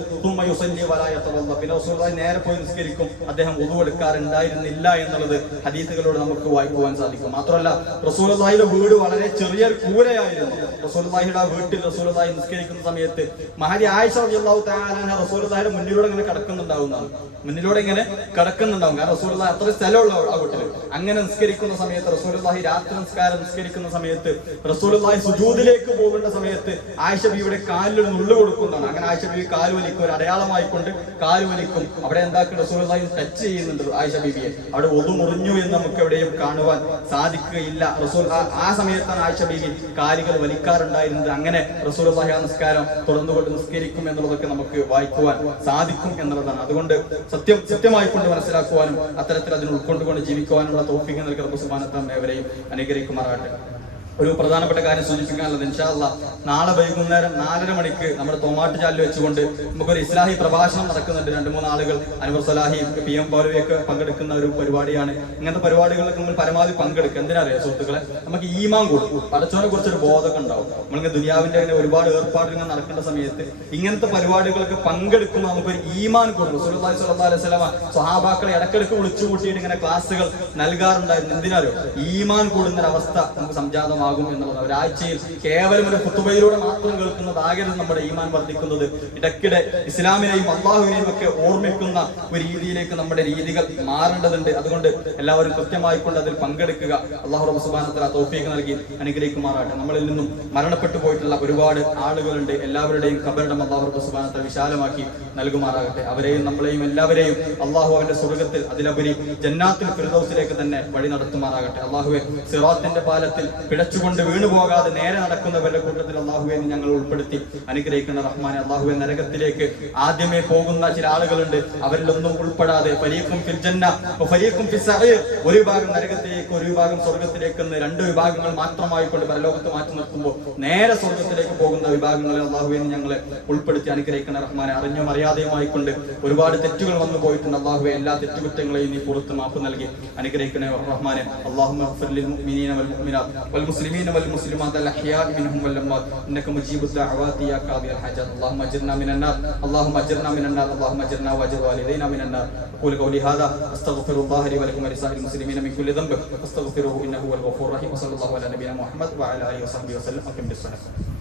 പിന്നെ റസൂൽ നേരെ പോയി നിസ്കരിക്കും. അദ്ദേഹം ഉദു എടുക്കാറുണ്ടായിരുന്നില്ല എന്നുള്ളത് ഹദീസുകളോട് നമുക്ക് വായിക്കുവാൻ സാധിക്കും. മാത്രമല്ല റസൂലുള്ളാഹിയുടെ വീട് വളരെ ചെറിയ കൂരയായിരുന്നു. റസൂലുള്ളാഹിയുടെ ആ വീട്ടിൽ റസൂലുള്ളാഹി നിസ്കരിക്കുന്ന സമയത്ത് മഹാരി ആയിഷ റളിയല്ലാഹു തആല റസൂലുള്ളാഹിയുടെ മുന്നിലൂടെ ഇങ്ങനെ കിടക്കുന്നുണ്ടാവുന്നതാണ്. മുന്നിലൂടെ ഇങ്ങനെ കിടക്കുന്നുണ്ടാവും. കാരണം റസൂലുള്ളാഹി അത്ര സ്ഥലമുള്ള ആ വീട്ടിൽ അങ്ങനെ നിസ്കരിക്കുന്ന സമയത്ത് റസൂലുള്ളാഹി രാത്രി നിസ്കാരം നിസ്കരിക്കുന്ന സമയത്ത് റസൂലുള്ളാഹി സുജൂദിലേക്ക് പോകേണ്ട സമയത്ത് ആയിഷ ബിയുടെ കാലിൽ നുള്ളു കൊടുക്കുന്നതാണ്. അങ്ങനെ ആയിഷ ബി കാലുവലിക്കും ഒരു അടയാളമായിക്കൊണ്ട് കാലുവലിക്കും അവിടെ എന്താക്കും റസൂലുള്ളാഹി ടച്ച് ചെയ്യുന്നുണ്ട് ആയിഷ ബിബിയെ. അവിടെ ഒതു മുറിഞ്ഞു എന്ന് നമുക്ക് എവിടെയും കാണുവാൻ സാധിക്കുകയില്ല. റസൂൽ ആ- സമയത്താണ് ആയിഷ ബീവി കാലുകൾ വലിക്കാറുണ്ടായിരുന്നത്. അങ്ങനെ റസൂലുള്ളാഹി സഹ നിസ്കാരം തുറന്നുകൊണ്ട് നിസ്കരിക്കും എന്നുള്ളതൊക്കെ നമുക്ക് വായിക്കുവാൻ സാധിക്കും എന്നുള്ളതാണ്. അതുകൊണ്ട് സത്യം സത്യമായി കൊണ്ട് മനസ്സിലാക്കുവാനും അത്തരത്തിൽ അതിന് ഉൾക്കൊണ്ടുകൊണ്ട് ജീവിക്കുവാനുള്ള തോപ്പിക്ക് നൽകുന്ന സുബാനത്താം ഏവരെയും അനുഗ്രഹിക്കുമാറാട്ടെ ഒരു പ്രധാനപ്പെട്ട കാര്യം സൂചിപ്പിക്കാനുള്ളത് ഇൻഷാല്ല നാളെ വൈകുന്നേരം നാലര മണിക്ക് നമ്മുടെ തോമാട്ട് ചാലിൽ വെച്ചുകൊണ്ട് നമുക്കൊരു ഇസ്ലാഹി പ്രഭാഷണം നടക്കുന്നുണ്ട് രണ്ട് മൂന്ന് ആളുകൾ. അനുവർ സലാഹി പി എം പൗരവിയൊക്കെ പങ്കെടുക്കുന്ന ഒരു പരിപാടിയാണ്. ഇങ്ങനത്തെ പരിപാടികളിലൊക്കെ നമ്മൾ പരമാവധി പങ്കെടുക്കുക. എന്തിനറിയാം സുഹൃത്തുക്കളെ? നമുക്ക് ഈമാൻ കൊടുക്കും പടച്ചോനെ കുറിച്ചൊരു ബോധം ഉണ്ടാവും. നമ്മൾക്ക് ദുനിയാവിന്റെ അങ്ങനെ ഒരുപാട് ഏർപ്പാടുകൾ നടക്കേണ്ട സമയത്ത് ഇങ്ങനത്തെ പരിപാടികളൊക്കെ പങ്കെടുക്കുമ്പോൾ നമുക്കൊരു ഈമാൻ കൊടുക്കും സുലഭായി സുലഭ അലൈഹി സ്വലാമ സ്വഹാബാക്കളെ ഇടക്കിടക്ക് വിളിച്ചു കൂട്ടിയിട്ട് ഇങ്ങനെ ക്ലാസ്സുകൾ നൽകാറുണ്ടായിരുന്നു. എന്തിനറിയോ? ഈമാൻ കൂടുന്ന ഒരു അവസ്ഥ നമുക്ക് സംജാതമാകും. എന്നുള്ളത് ഒരാഴ്ചയിൽ കേവലം ഒരു കുത്തുബയിലൂടെ മാത്രം കേൾക്കുന്നതാകരുത് നമ്മുടെ ഈമാൻ വർദ്ധിക്കുന്നത്. ഇടയ്ക്കിടെ ഇസ്ലാമിനെയും അള്ളാഹുവിനെയും ഒക്കെ ഓർമ്മിക്കുന്ന ഒരു രീതിയിലേക്ക് നമ്മുടെ രീതികൾ മാറേണ്ടതുണ്ട്. അതുകൊണ്ട് എല്ലാവരും കൃത്യമായി കൊണ്ട് അതിൽ പങ്കെടുക്കുക. അള്ളാഹു റബ്ബ് തആല തൗഫീഖ് നൽകി അനുഗ്രഹിക്കുമാറാട്ടെ നമ്മളിൽ നിന്നും മരണപ്പെട്ടു പോയിട്ടുള്ള ഒരുപാട് ആളുകളുണ്ട്. എല്ലാവരുടെയും കബറിടം അള്ളാഹു റബ്ബ് തആല വിശാലമാക്കി നൽകുമാറാകട്ടെ. അവരെയും നമ്മളെയും എല്ലാവരെയും അള്ളാഹു അവന്റെ സ്വർഗത്തിൽ അതിലുപരി ജന്നാത്തിൽ ഫിർദൗസിലേക്ക് തന്നെ വഴി നടത്തുമാറാകട്ടെ. അള്ളാഹുവെ സിറാത്തിന്റെ പാലത്തിൽ പിഴച്ചുകൊണ്ട് കൊണ്ട് വീണുപോകാതെ നേരെ നടക്കുന്നവരുടെ കൂട്ടത്തിൽ അള്ളാഹുവെ ഞങ്ങൾ ഉൾപ്പെടുത്തി. അനുഗ്രഹിക്കുന്ന റഹ്മാൻ അള്ളാഹുവെ നരകത്തിലേക്ക് ആദ്യമേ പോകുന്ന ചില ആളുകളുണ്ട്. അവരിലൊന്നും ഉൾപ്പെടാതെ ഫരീഖും ഫിൽജന്ന ഒരു വിഭാഗം നരകത്തിലേക്ക് ഒരു വിഭാഗം സ്വർഗത്തിലേക്ക് എന്ന് രണ്ട് വിഭാഗങ്ങൾ മാത്രമായി കൊണ്ട് പരലോകത്ത് മാറ്റി നിർത്തുമ്പോൾ നേരെ സ്വർഗത്തിലേക്ക് പോകുന്ന വിഭാഗങ്ങളിൽ അള്ളാഹുവിനെ ഞങ്ങൾ ഉൾപ്പെടുത്തി അനുഗ്രഹിക്കുന്ന റഹ്മാനെ അറിഞ്ഞും അറിയാതെയുമായി കൊണ്ട് ഒരുപാട് തെറ്റുകൾ വന്നു പോയിട്ടുണ്ട്. അള്ളാഹുവെ എല്ലാ തെറ്റുകുറ്റങ്ങളെയും നീ പുറത്ത് മാപ്പ് നൽകി. അനുഗ്രഹിക്കുന്ന റഹ്മാനെ. അള്ളാഹു والمسلمين والمسلمات الأحياء منهم والأموات. انك مجيب الدعوات يا قاضي الحاجات. اللهم أجرنا من النار. اللهم أجرنا من النار. اللهم أجرنا واجر والدينا من النار. أقول قولي هذا. أستغفر الله لي ولكم ولسائر المسلمين من كل ذنب. فاستغفروه إنه هو الغفور الرحيم. وصلى الله على نبينا محمد وعلى آله وصحبه وسلم. أقم بالصلاة.